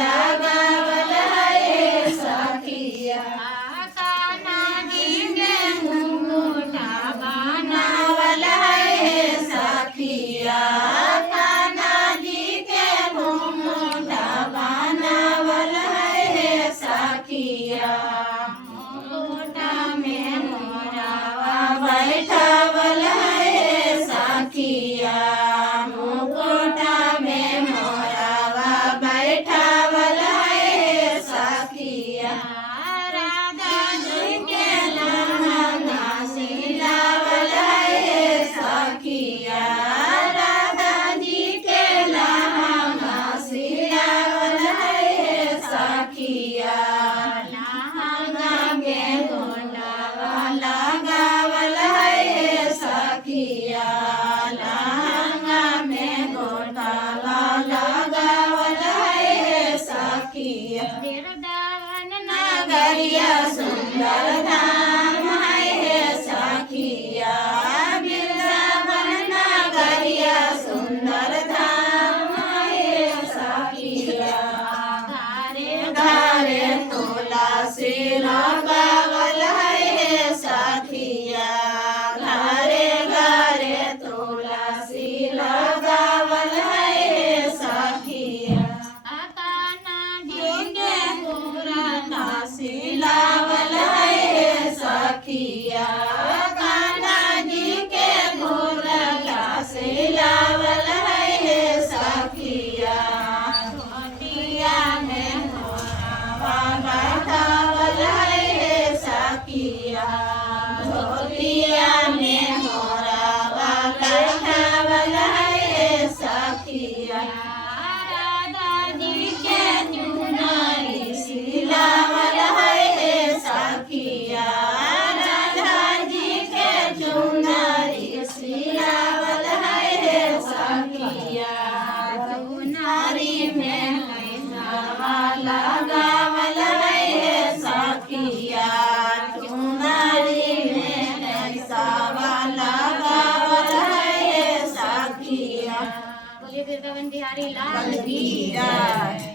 लगावल है सखिया कान्हा जी के मुकुटा बनावल है सखिया कान्हा जी के मुकुटा बनावल है सखिया मुकुटा में मोरावा बैठावल है सखिया मुकुटा में मोरावा बैठावल है सखिया राधा जी के लहंगा सिलावल है सखिया राधा जी के लहंगा सिलावल है सखिया लहंगा में गोटावा लगावल है सखिया लहंगा में गोटावा लगावल है सखिया वृंदावन नगरिया सुंदर धाम है सखिया वृंदावन नगरिया सुंदर धाम है सखिया घरे घरे तुलसी लगावल है सखिया घरे घरे तुलसी लगावल है सखिया कान्हा जी के मुकुटा सिलावल है सखिया कान्हा जी के मुकुटा सिलावल है सखिया धोतिया में मोरावा बैठावल है सखिया धोतिया में मोरावा बैठावल है सखिया राधा जी के चुनरी सिलावल है सखिया राधा जी के चुनरी सिलावल है सखिया चुनरी में पैसावा लगावल है सखिया चुनरी में पैसावा लगावल है सखिया बोलिए वृंदावन बिहारी लाल की जय।